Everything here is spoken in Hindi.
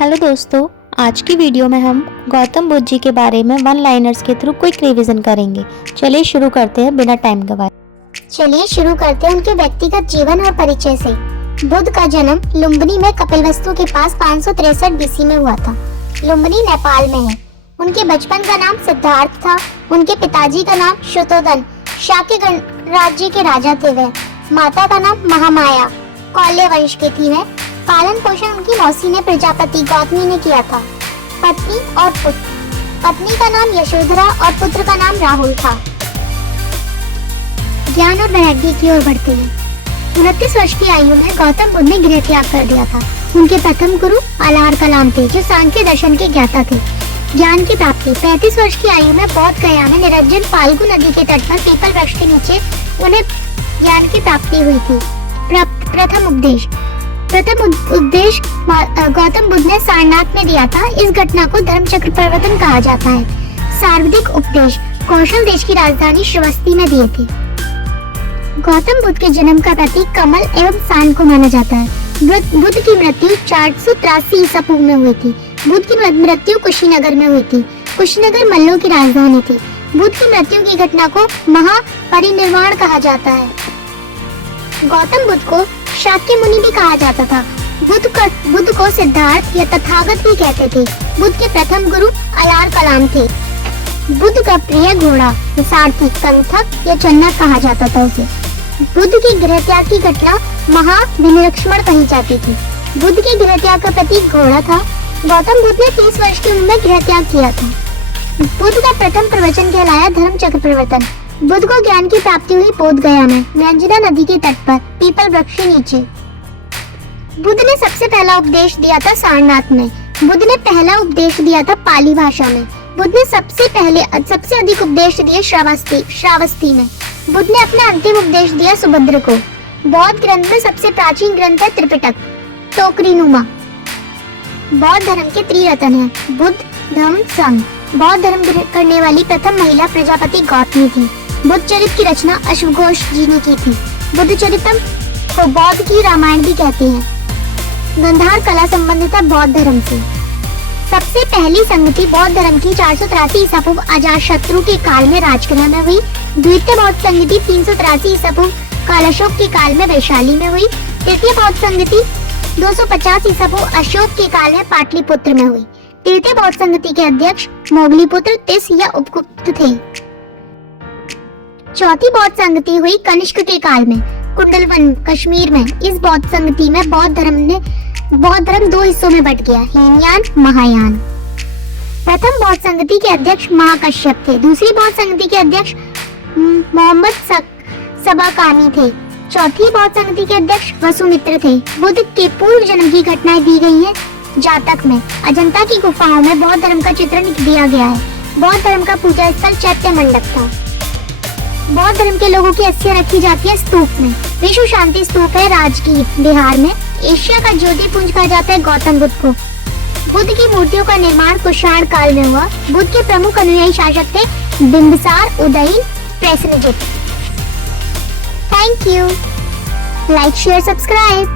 हेलो दोस्तों, आज की वीडियो में हम गौतम बुद्ध जी के बारे में वन लाइनर्स के थ्रू क्विक रिवीजन करेंगे। चलिए शुरू करते हैं बिना टाइम गवाए। चलिए शुरू करते हैं उनके व्यक्तिगत जीवन और परिचय से। बुद्ध का जन्म लुम्बिनी में कपिलवस्तु के पास 563 बीसी में हुआ था। लुम्बिनी नेपाल में है। उनके बचपन का नाम सिद्धार्थ था। उनके पिताजी का नाम शुतोदन शाक्य राज्य के राजा थे वह। माता का नाम महामाया कौल्य वंश की थी वह। पालन पोषण उनकी मौसी ने प्रजापति गौतमी ने किया था। पत्नी और पुत्र। पत्नी का नाम यशोधरा और पुत्र का नाम राहुल था। ज्ञान और वैराग्य की ओर बढ़ते हैं। 29 वर्ष की आयु में गौतम बुद्ध ने गृह त्याग कर दिया था। उनके प्रथम गुरु अलार कलाम थे जो सांख्य दर्शन के ज्ञाता थे। ज्ञान की प्राप्ति 35 वर्ष की आयु में बौद्ध गया में निरंजन फाल्गु नदी के तट पर पीपल वृक्ष के नीचे उन्हें ज्ञान की प्राप्ति हुई थी। प्रथम उपदेश गौतम बुद्ध ने सारनाथ में दिया था। इस घटना को धर्म चक्र परिवर्तन कहा जाता है। सर्वाधिक उपदेश कौशल देश की राजधानी श्रीवस्ती में दिए थे। गौतम बुद्ध के जन्म का प्रतीक कमल एवं सान को माना जाता है। बुद्ध की मृत्यु 483 ईसा पूर्व में हुई थी। बुद्ध की मृत्यु कुशीनगर में हुई थी। कुशीनगर मल्लों की राजधानी थी। बुद्ध की मृत्यु की घटना को महापरिनिर्वाण कहा जाता है। गौतम बुद्ध को शाक्य मुनि भी कहा जाता था। बुद्ध को सिद्धार्थ या तथागत भी कहते थे। बुद्ध के प्रथम गुरु अलार कलाम थे। बुद्ध का प्रिय घोड़ा सारथी कंथक या चन्नक कहा जाता था उसे। बुद्ध की गृह त्याग की घटना महाविनिरीक्षण कही जाती थी। बुद्ध के गृह त्याग का प्रतीक घोड़ा था। गौतम बुद्ध ने 30 वर्ष की उम्र में गृह त्याग किया था। बुद्ध का प्रथम प्रवचन कहलाया धर्म चक्र परिवर्तन। बुद्ध को ज्ञान की प्राप्ति हुई बोध गया में निरंजना नदी के तट पर पीपल वृक्ष के नीचे। बुद्ध ने सबसे पहला उपदेश दिया था सारनाथ में। बुद्ध ने पहला उपदेश दिया था पाली भाषा में। बुद्ध ने सबसे अधिक उपदेश दिए श्रावस्ती में। बुद्ध ने अपना अंतिम उपदेश दिया सुभद्र को। बौद्ध ग्रंथ में सबसे प्राचीन ग्रंथ है त्रिपिटक टोकरीनुमा। बौद्ध धर्म के त्रिरत्न हैं बुद्ध धम्म संघ। बौद्ध धर्म करने वाली प्रथम महिला प्रजापति गौतमी थी। बुद्ध चरित्र की रचना अश्वघोष जी ने की थी। बुद्ध चरितम को बौद्ध की रामायण भी कहते हैं। गंधार कला संबंधित है बौद्ध धर्म से। सबसे पहली संगति बौद्ध धर्म की 483 ईसा पूर्व अजातशत्रु के काल में राजगृह में हुई। द्वितीय बौद्ध संगति 383 ईसा पूर्व कालाशोक के काल में वैशाली में हुई। तृतीय बौद्ध संगति 250 ईसा पूर्व अशोक के काल में पाटलिपुत्र में हुई। तृतीय बौद्ध संगति के अध्यक्ष मोगलीपुत्र तिस या उपगुप्त थे। चौथी बौद्ध संगति हुई कनिष्क के काल में कुंडलवन कश्मीर में। इस बौद्ध संगति में बौद्ध धर्म 2 हिस्सों में बट गया, हीनयान महायान। प्रथम बौद्ध संगति के अध्यक्ष महाकश्यप थे। दूसरी बौद्ध संगति के अध्यक्ष मोहम्मद सबाकानी थे। चौथी बौद्ध संगति के अध्यक्ष वसुमित्र थे। बुद्ध के पूर्व जन्म की घटनाएं दी गई है जातक में। अजंता की गुफाओं में बौद्ध धर्म का चित्रण दिया गया है। बौद्ध धर्म का पूजा स्थल चैत्य मंडप था। बौद्ध धर्म के लोगों की अस्थियां रखी जाती है स्तूप में। विश्व शांति स्तूप है राजगीर बिहार में। एशिया का ज्योतिपुंज कहा जाता है गौतम बुद्ध को। बुद्ध की मूर्तियों का निर्माण कुषाण काल में हुआ। बुद्ध के प्रमुख अनुयायी शासक थे Bimbisara Udayan Prasenjit. Thank you. Like share subscribe.